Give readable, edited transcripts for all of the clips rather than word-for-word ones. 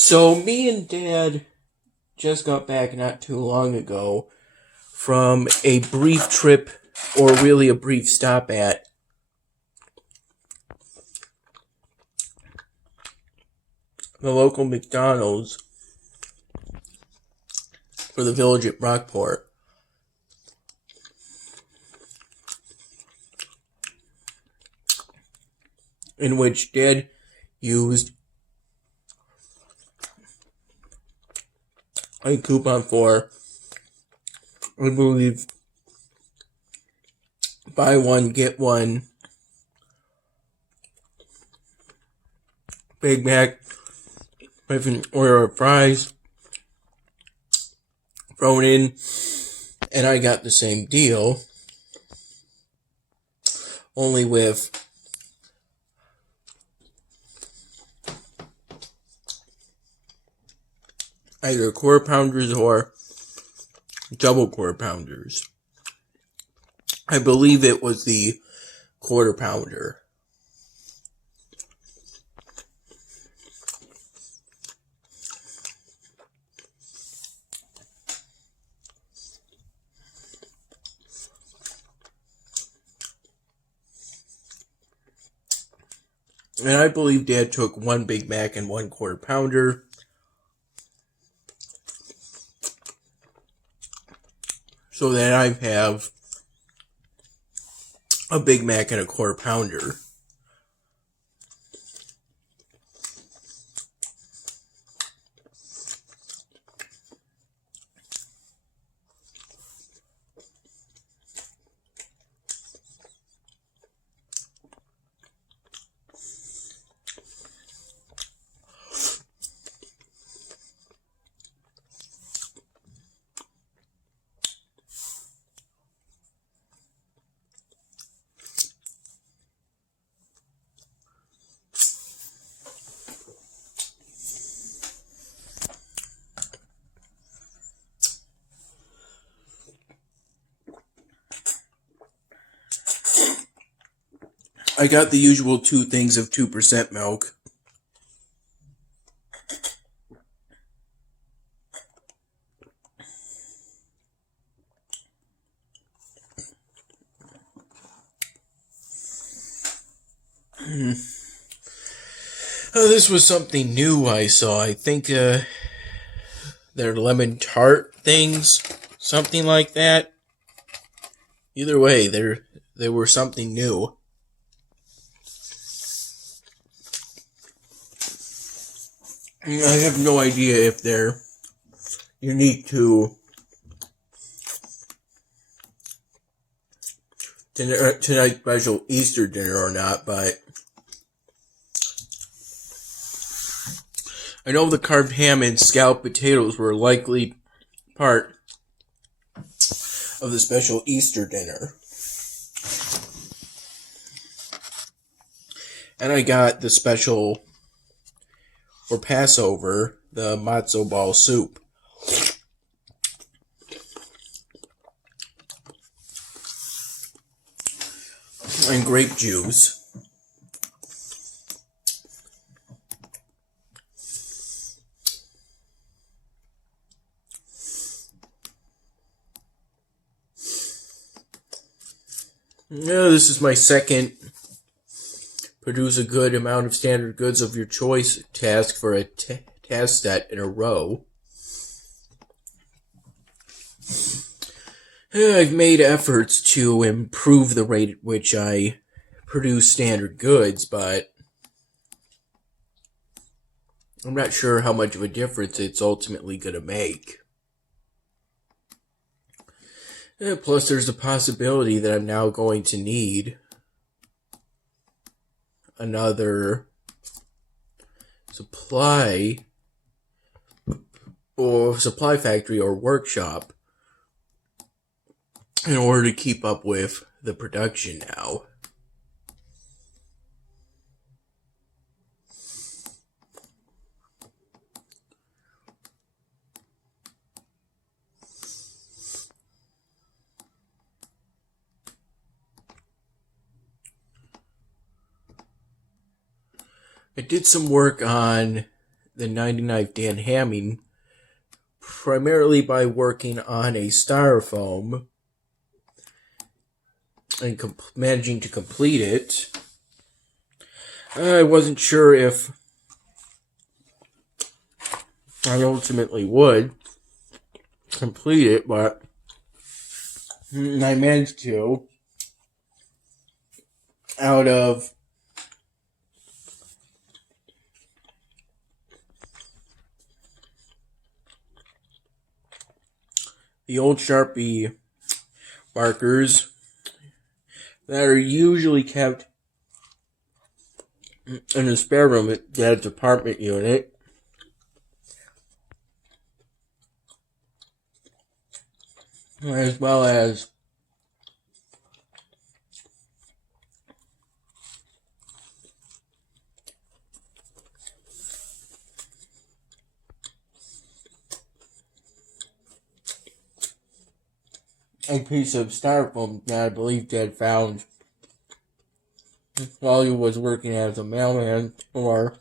So me and Dad just got back not too long ago from a brief trip, or really a brief stop at the local McDonald's for the village at Brockport, in which Dad used a coupon for, I believe, buy one, get one Big Mac with an order of fries thrown in, and I got the same deal, only with either quarter pounders or double quarter pounders. I believe it was the quarter pounder. And I believe Dad took one Big Mac and one quarter pounder. So that I have a Big Mac and a quarter pounder. I got the usual 2 things of 2% milk. This was something new I saw. I think they're lemon tart things, something like that. Either way, they were something new. I have no idea if they're unique to tonight's special Easter dinner or not, but I know the carved ham and scalloped potatoes were likely part of the special Easter dinner. And I got the special for Passover, the matzo ball soup. And grape juice. Yeah, this is my second produce a good amount of standard goods of your choice task for a task set in a row. I've made efforts to improve the rate at which I produce standard goods, but I'm not sure how much of a difference it's ultimately going to make. Plus, there's the possibility that I'm now going to need another supply factory or workshop in order to keep up with the production now. I did some work on the 99th Dan Hamming primarily by working on a styrofoam and managing to complete it. I wasn't sure if I ultimately would complete it, but I managed to. Out of the old Sharpie markers that are usually kept in the spare room at Dad's apartment unit, as well as a piece of styrofoam that I believe Dad found while he was working as a mailman, or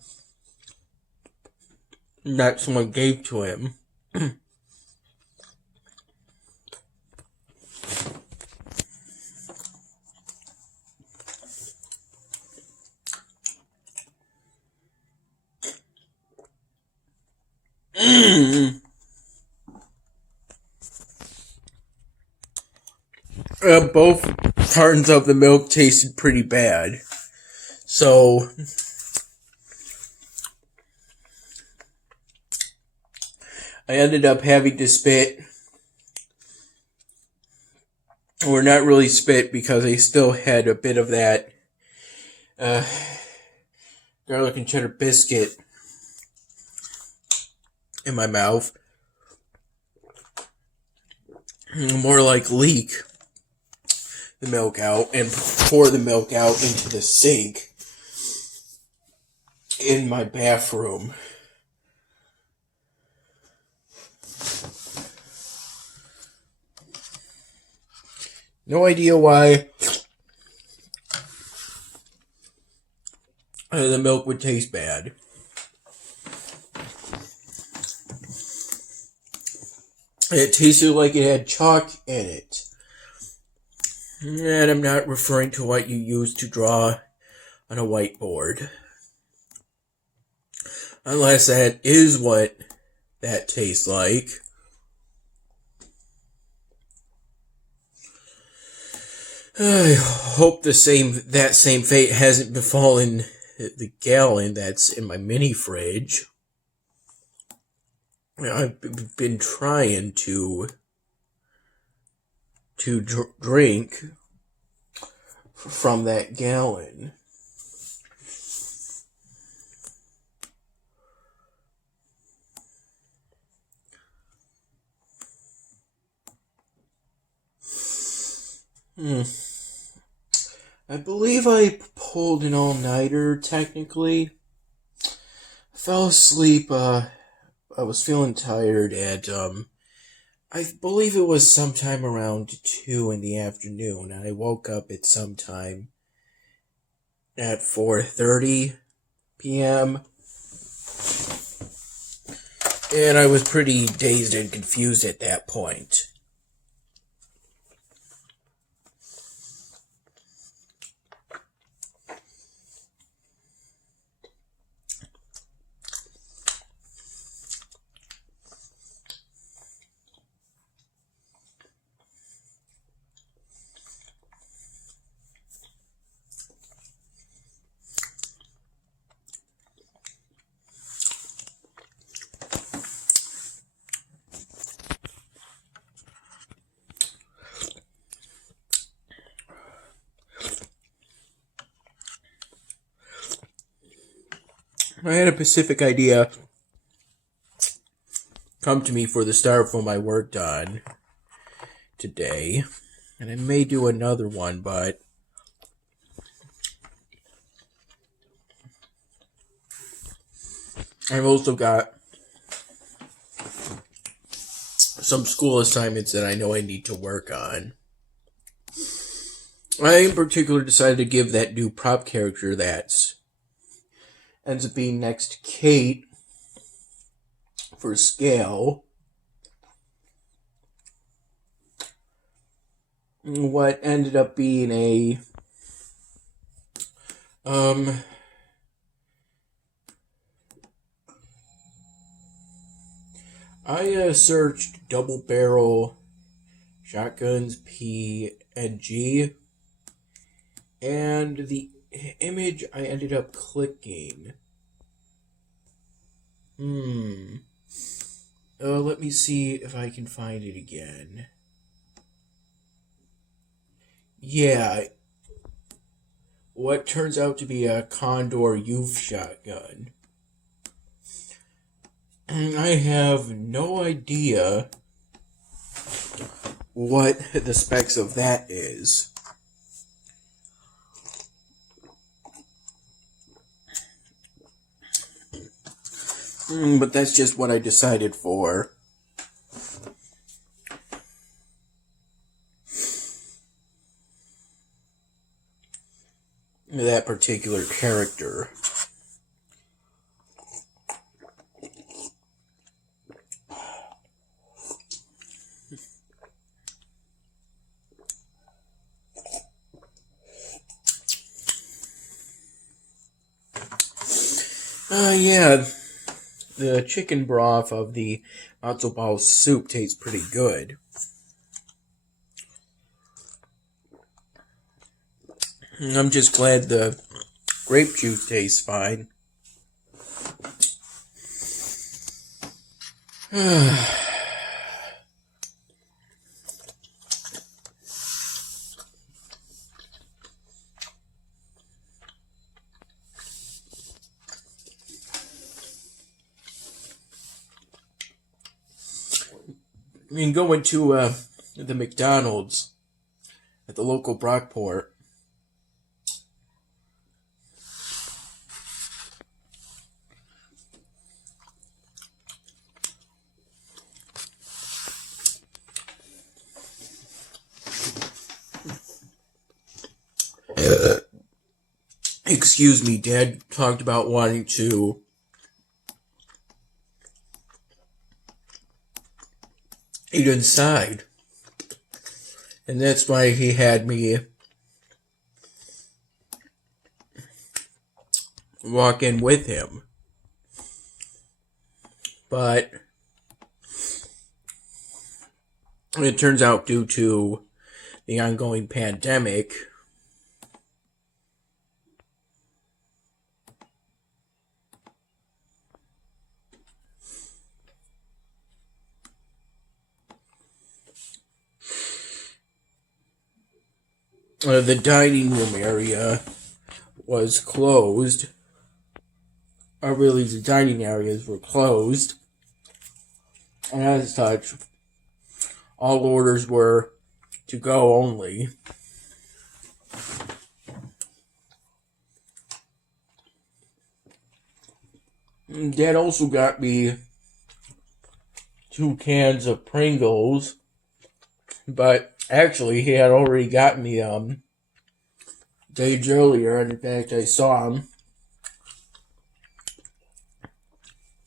that someone gave to him. Both cartons of the milk tasted pretty bad. So I ended up having to spit, or not really spit, because I still had a bit of that garlic and cheddar biscuit in my mouth. More like leak the milk out and pour the milk out into the sink in my bathroom. No idea why the milk would taste bad. It tasted like it had chalk in it. And I'm not referring to what you use to draw on a whiteboard. Unless that is what that tastes like. I hope that same fate hasn't befallen the gallon that's in my mini fridge. I've been trying to drink from that gallon. I believe I pulled an all-nighter, technically. I fell asleep, I was feeling tired at, I believe it was sometime around 2 in the afternoon, and I woke up at sometime at 4:30 p.m., and I was pretty dazed and confused at that point. I had a specific idea come to me for the styrofoam I worked on today, and I may do another one, but I've also got some school assignments that I know I need to work on. I in particular decided to give that new prop character that ends up being next to Kate for scale. What ended up being a I searched double barrel shotguns P and G, and the image I ended up clicking. Let me see if I can find it again. Yeah, what turns out to be a Condor youth shotgun. And I have no idea what the specs of that is. But that's just what I decided for. That particular character. Yeah, the chicken broth of the matzo ball soup tastes pretty good. I'm just glad the grape juice tastes fine. I mean, going to the McDonald's at the local Brockport. Excuse me, Dad talked about wanting to eat inside. And that's why he had me walk in with him. But it turns out due to the ongoing pandemic, the dining room area was closed. Or really, the dining areas were closed. And as such, all orders were to go only. Dad also got me 2 cans of Pringles. But actually, he had already gotten me days earlier, and in fact, I saw him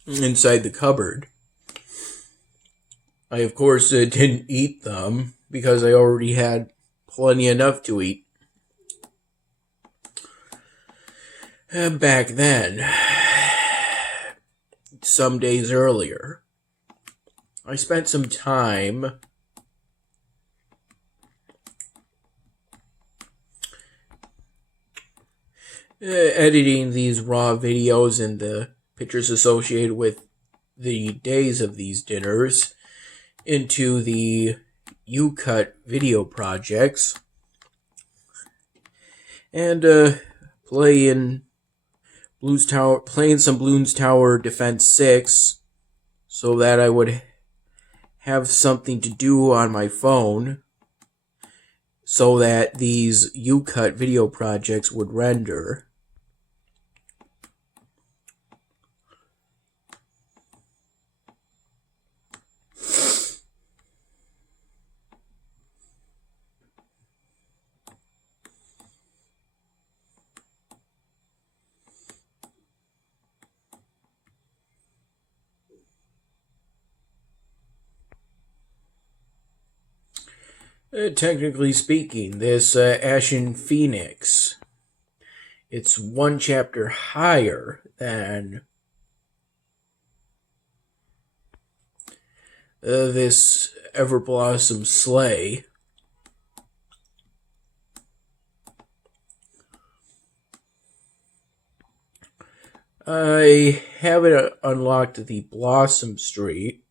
inside the cupboard. I, of course, didn't eat them because I already had plenty enough to eat. Back then, some days earlier, I spent some time editing these raw videos and the pictures associated with the days of these dinners into the LiQWYD video projects, and playing some Bloons Tower Defense 6 so that I would have something to do on my phone so that these LiQWYD video projects would render. Technically speaking, this Ashen Phoenix, it's one chapter higher than this Everblossom Slay. I haven't unlocked the Blossom Street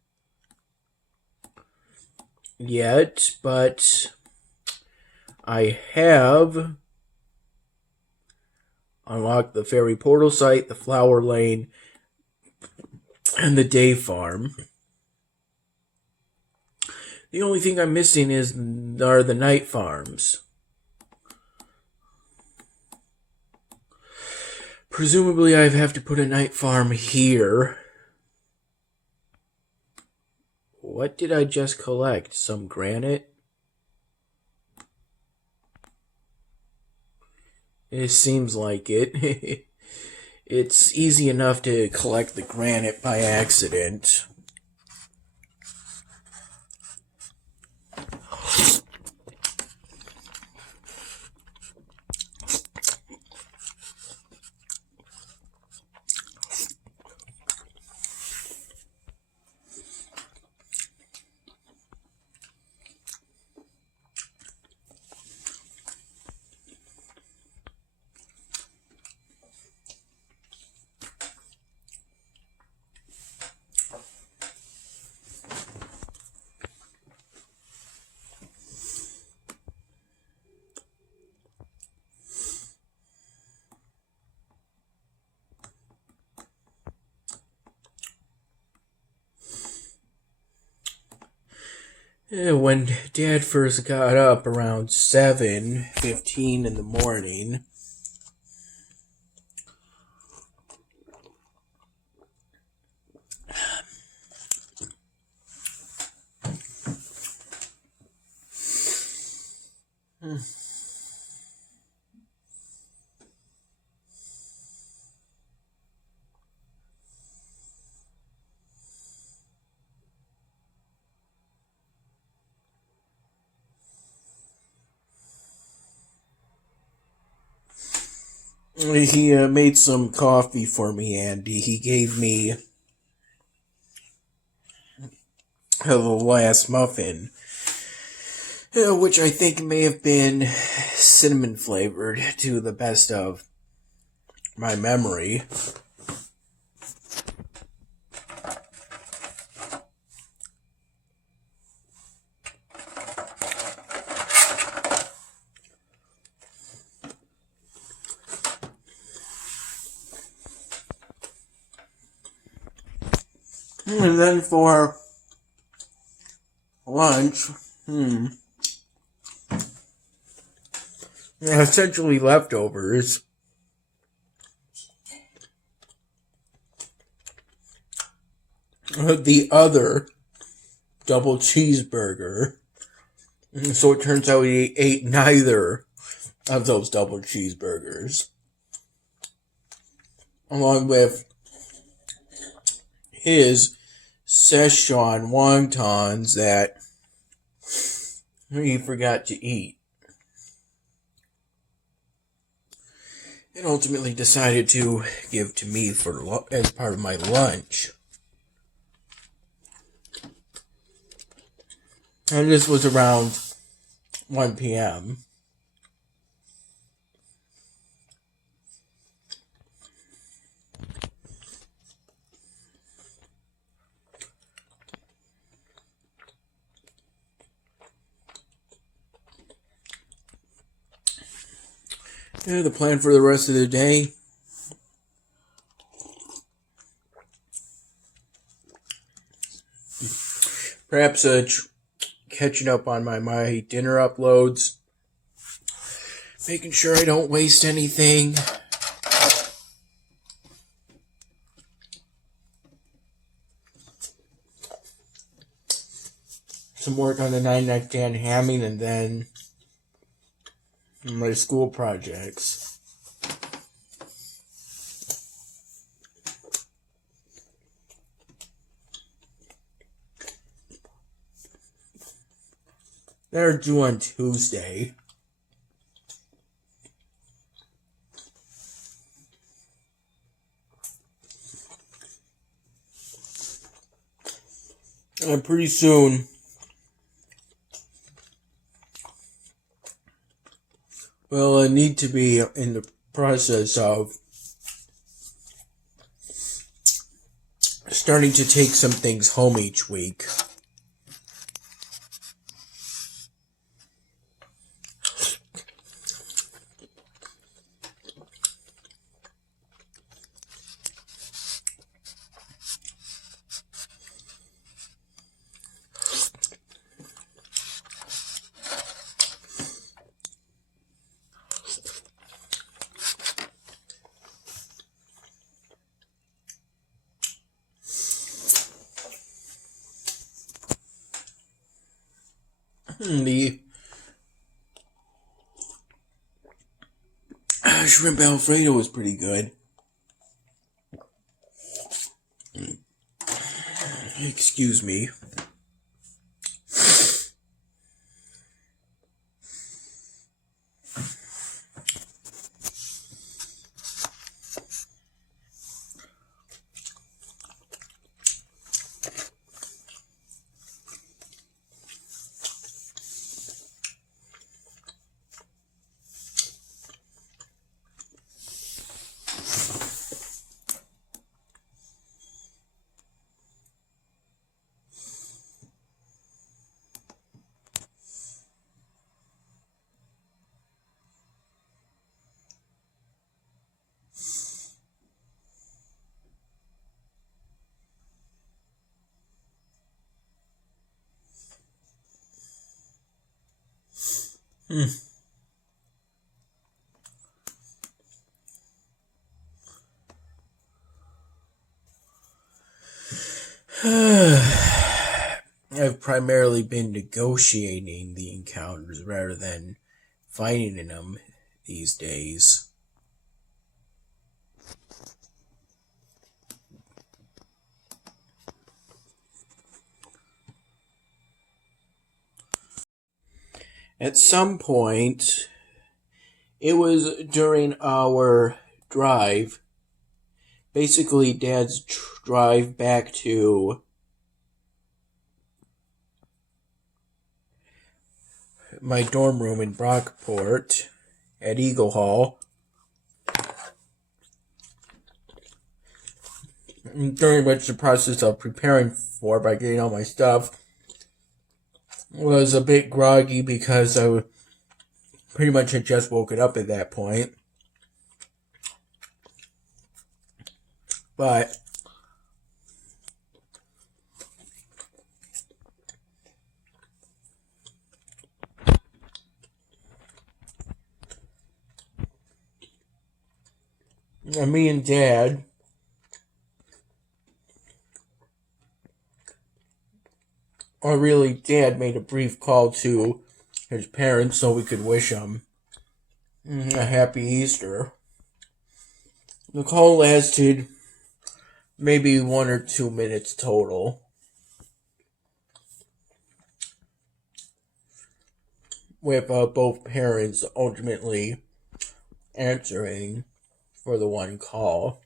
yet, but I have unlocked the Fairy Portal Site, the Flower Lane, and the Day Farm. The only thing I'm missing are the Night Farms. Presumably I have to put a night farm here. What did I just collect? Some granite? It seems like it. It's easy enough to collect the granite by accident. When Dad first got up around 7:15 in the morning, he made some coffee for me, and he gave me the last muffin, which I think may have been cinnamon flavored to the best of my memory. And then for lunch, essentially leftovers. The other double cheeseburger. So it turns out he ate neither of those double cheeseburgers. Along with his Szechuan wontons that he forgot to eat. And ultimately decided to give to me as part of my lunch. And this was around 1 p.m. The plan for the rest of the day. Perhaps catching up on my dinner uploads. Making sure I don't waste anything. Some work on the 9-neck Dan Hamming, and then my school projects. They're due on Tuesday. And pretty soon, well, I need to be in the process of starting to take some things home each week. The shrimp Alfredo was pretty good. Excuse me. I've primarily been negotiating the encounters rather than fighting in them these days. At some point, it was during our drive, basically Dad's drive back to my dorm room in Brockport at Eagle Hall. During which the process of preparing for by getting all my stuff was a bit groggy because I pretty much had just woken up at that point. But me and Dad Dad made a brief call to his parents so we could wish him a happy Easter. The call lasted maybe 1 or 2 minutes total, with both parents ultimately answering for the one call.